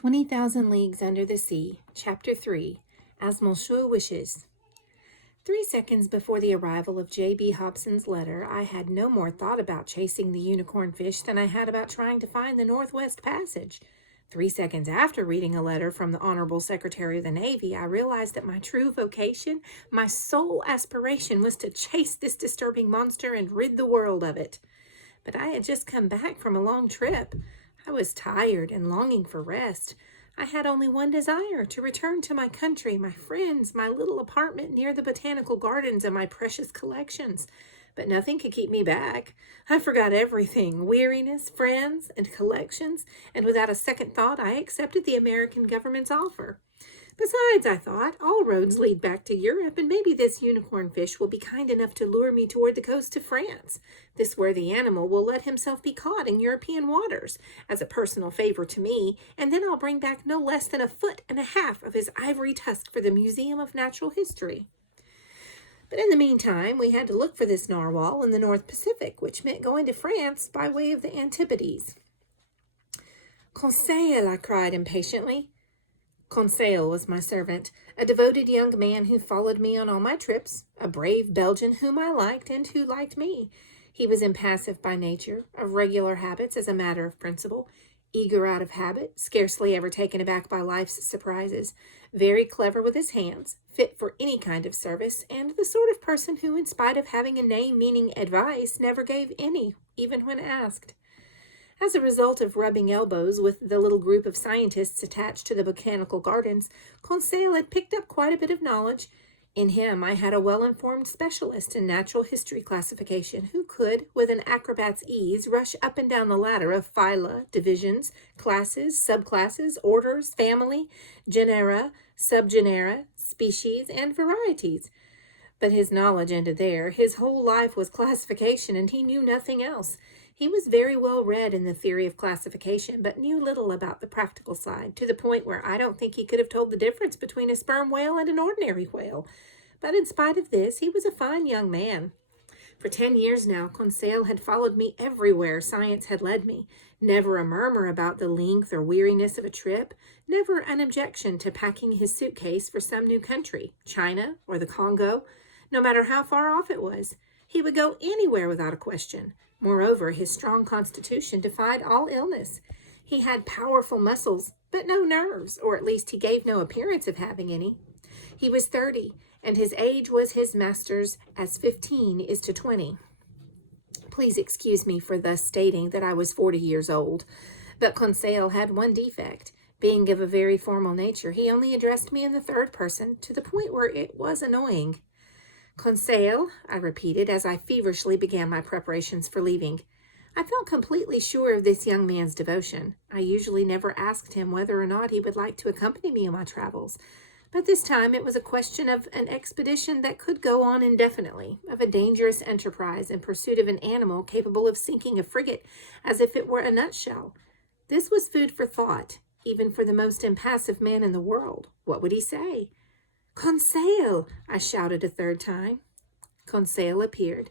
20,000 Leagues Under the Sea, Chapter 3, As Monsieur Wishes. 3 seconds before the arrival of J.B. Hobson's letter, I had no more thought about chasing the unicorn fish than I had about trying to find the Northwest Passage. 3 seconds after reading a letter from the Honorable Secretary of the Navy, I realized that my true vocation, my sole aspiration, was to chase this disturbing monster and rid the world of it. But I had just come back from a long trip. I was tired and longing for rest. I had only one desire, to return to my country, my friends, my little apartment near the botanical gardens, and my precious collections. But nothing could keep me back. I forgot everything, weariness, friends, and collections, and without a second thought I accepted the American government's offer. Besides, I thought, all roads lead back to Europe, and maybe this unicorn fish will be kind enough to lure me toward the coast of France. This worthy animal will let himself be caught in European waters, as a personal favor to me, and then I'll bring back no less than 1.5 feet of his ivory tusk for the Museum of Natural History. But in the meantime, we had to look for this narwhal in the North Pacific, which meant going to France by way of the Antipodes. Conseil, I cried impatiently. Conseil was my servant, a devoted young man who followed me on all my trips, a brave Belgian whom I liked and who liked me. He was impassive by nature, of regular habits as a matter of principle, eager out of habit, scarcely ever taken aback by life's surprises, very clever with his hands, fit for any kind of service, and the sort of person who, in spite of having a name meaning advice, never gave any, even when asked. As a result of rubbing elbows with the little group of scientists attached to the botanical gardens, Conseil had picked up quite a bit of knowledge. In him, I had a well-informed specialist in natural history classification who could, with an acrobat's ease, rush up and down the ladder of phyla, divisions, classes, subclasses, orders, family, genera, subgenera, species, and varieties. But his knowledge ended there. His whole life was classification, and he knew nothing else. He was very well read in the theory of classification, but knew little about the practical side, to the point where I don't think he could have told the difference between a sperm whale and an ordinary whale. But in spite of this, he was a fine young man. For 10 years now, Conseil had followed me everywhere science had led me. Never a murmur about the length or weariness of a trip, never an objection to packing his suitcase for some new country, China or the Congo, no matter how far off it was. He would go anywhere without a question. Moreover, his strong constitution defied all illness. He had powerful muscles, but no nerves, or at least he gave no appearance of having any. He was 30, and his age was his master's, as 15 is to 20. Please excuse me for thus stating that I was 40 years old, but Conseil had one defect. Being of a very formal nature, he only addressed me in the third person, to the point where it was annoying. Conseil, I repeated as I feverishly began my preparations for leaving. I felt completely sure of this young man's devotion. I usually never asked him whether or not he would like to accompany me on my travels, but this time it was a question of an expedition that could go on indefinitely, of a dangerous enterprise in pursuit of an animal capable of sinking a frigate as if it were a nutshell. This was food for thought, even for the most impassive man in the world. What would he say? Conseil, I shouted a third time. Conseil appeared.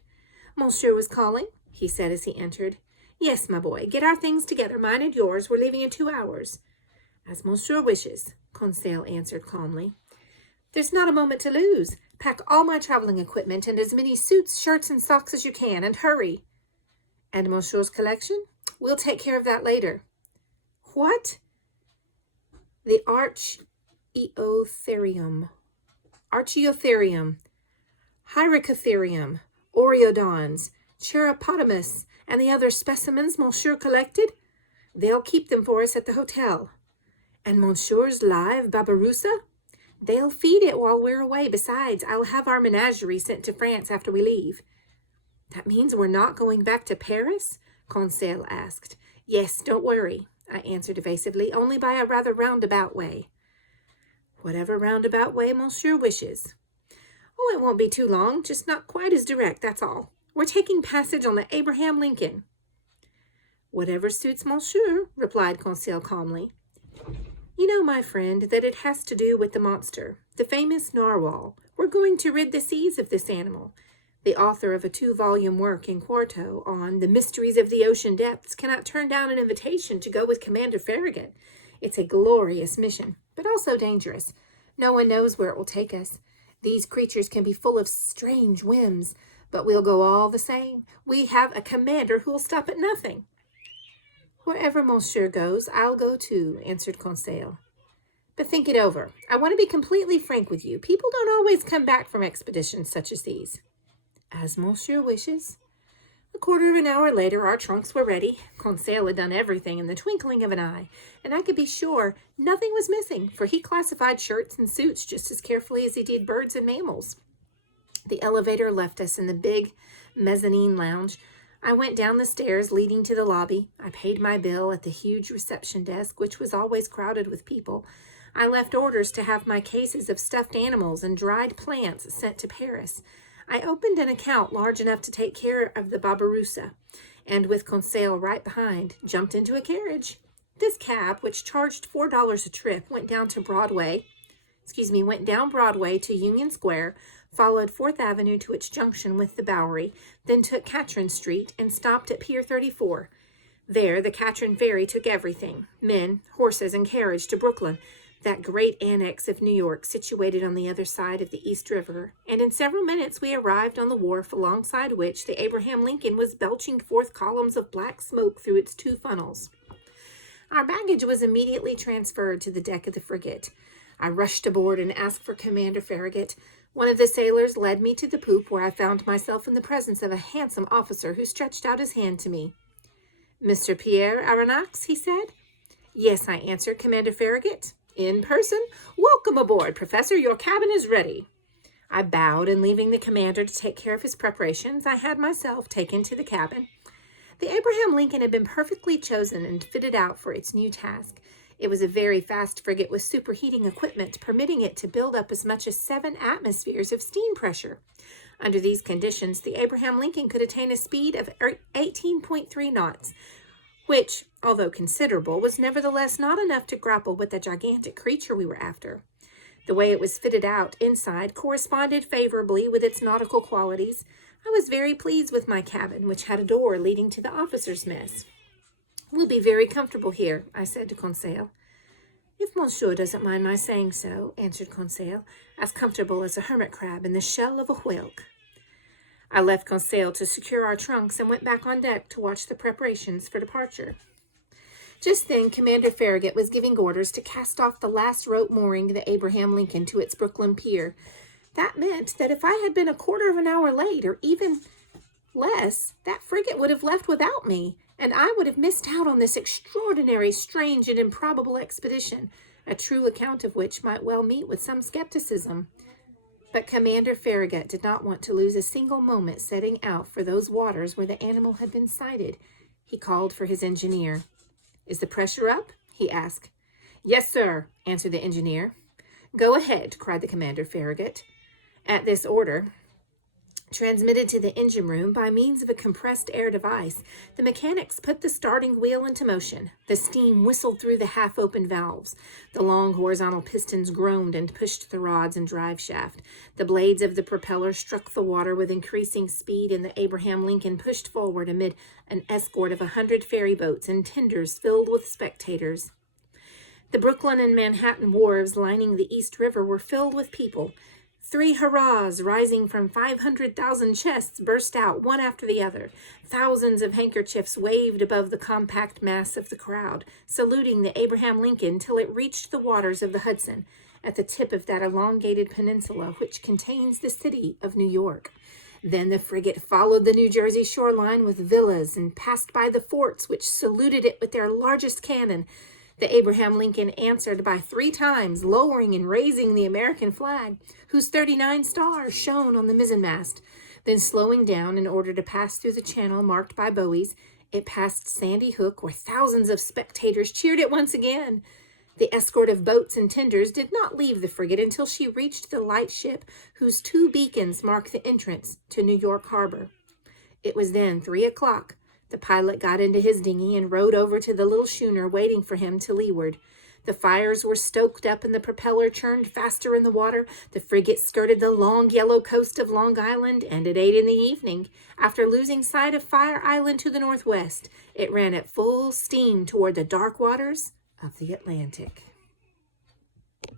Monsieur was calling, he said as he entered. Yes, my boy, get our things together, mine and yours. We're leaving in 2 hours. As Monsieur wishes, Conseil answered calmly. There's not a moment to lose. Pack all my traveling equipment and as many suits, shirts, and socks as you can, and hurry. And Monsieur's collection? We'll take care of that later. What? The Archaeotherium, Hyracotherium, Oreodons, Cheropotamus, and the other specimens Monsieur collected? They'll keep them for us at the hotel. And Monsieur's live Babirusa? They'll feed it while we're away. Besides, I'll have our menagerie sent to France after we leave. That means we're not going back to Paris? Conseil asked. Yes, don't worry, I answered evasively, only by a rather roundabout way. Whatever roundabout way Monsieur wishes. Oh, it won't be too long, just not quite as direct, that's all. We're taking passage on the Abraham Lincoln. Whatever suits Monsieur, replied Conseil calmly. You know, my friend, that it has to do with the monster, the famous narwhal. We're going to rid the seas of this animal. The author of a 2-volume work in quarto on the mysteries of the ocean depths cannot turn down an invitation to go with Commander Farragut. It's a glorious mission, but also dangerous. No one knows where it will take us. These creatures can be full of strange whims, but we'll go all the same. We have a commander who will stop at nothing." "Wherever Monsieur goes, I'll go too," answered Conseil. "But think it over. I want to be completely frank with you. People don't always come back from expeditions such as these." "As Monsieur wishes." A quarter of an hour later, our trunks were ready. Conseil had done everything in the twinkling of an eye, and I could be sure nothing was missing, for he classified shirts and suits just as carefully as he did birds and mammals. The elevator left us in the big mezzanine lounge. I went down the stairs leading to the lobby. I paid my bill at the huge reception desk, which was always crowded with people. I left orders to have my cases of stuffed animals and dried plants sent to Paris. I opened an account large enough to take care of the Babirusa, and with Conseil right behind, jumped into a carriage. This cab, which charged $4 a trip, went down Broadway to Union Square, followed 4th Avenue to its junction with the Bowery, then took Katrin Street and stopped at Pier 34. There, the Katrin ferry took everything, men, horses, and carriage to Brooklyn, that great annex of New York situated on the other side of the East River, and in several minutes we arrived on the wharf alongside which the Abraham Lincoln was belching forth columns of black smoke through its 2 funnels. Our baggage was immediately transferred to the deck of the frigate. I rushed aboard and asked for Commander Farragut. One of the sailors led me to the poop, where I found myself in the presence of a handsome officer who stretched out his hand to me. "Mr. Pierre Aronnax," he said. "Yes," I answered. "Commander Farragut?" "In person? Welcome aboard, Professor. Your cabin is ready." I bowed, and leaving the commander to take care of his preparations, I had myself taken to the cabin. The Abraham Lincoln had been perfectly chosen and fitted out for its new task. It was a very fast frigate with superheating equipment, permitting it to build up as much as 7 atmospheres of steam pressure. Under these conditions, the Abraham Lincoln could attain a speed of 18.3 knots, which, although considerable, was nevertheless not enough to grapple with the gigantic creature we were after. The way it was fitted out inside corresponded favorably with its nautical qualities. I was very pleased with my cabin, which had a door leading to the officers' mess. "We'll be very comfortable here," I said to Conseil. "If Monsieur doesn't mind my saying so," answered Conseil, "as comfortable as a hermit crab in the shell of a whelk." I left Conseil to secure our trunks and went back on deck to watch the preparations for departure. Just then, Commander Farragut was giving orders to cast off the last rope mooring the Abraham Lincoln to its Brooklyn pier. That meant that if I had been a quarter of an hour late, or even less, that frigate would have left without me, and I would have missed out on this extraordinary, strange, and improbable expedition, a true account of which might well meet with some skepticism. But Commander Farragut did not want to lose a single moment setting out for those waters where the animal had been sighted. He called for his engineer. "Is the pressure up?" he asked. "Yes, sir," answered the engineer. "Go ahead," cried the Commander Farragut. At this order, transmitted to the engine room by means of a compressed air device, the mechanics put the starting wheel into motion. The steam whistled through the half-open valves. The long horizontal pistons groaned and pushed the rods and drive shaft. The blades of the propeller struck the water with increasing speed, and the Abraham Lincoln pushed forward amid an escort of 100 ferry boats and tenders filled with spectators. The Brooklyn and Manhattan wharves lining the East River were filled with people. 3 hurrahs rising from 500,000 chests burst out one after the other. Thousands of handkerchiefs waved above the compact mass of the crowd, saluting the Abraham Lincoln till it reached the waters of the Hudson, at the tip of that elongated peninsula which contains the city of New York. Then the frigate followed the New Jersey shoreline with villas and passed by the forts which saluted it with their largest cannon. The Abraham Lincoln answered by 3 times, lowering and raising the American flag, whose 39 stars shone on the mizzenmast. Then slowing down in order to pass through the channel marked by buoys, it passed Sandy Hook, where thousands of spectators cheered it once again. The escort of boats and tenders did not leave the frigate until she reached the lightship whose 2 beacons mark the entrance to New York Harbor. It was then 3 o'clock. The pilot got into his dinghy and rowed over to the little schooner waiting for him to leeward. The fires were stoked up and the propeller churned faster in the water. The frigate skirted the long yellow coast of Long Island, and at 8 in the evening, after losing sight of Fire Island to the northwest, it ran at full steam toward the dark waters of the Atlantic.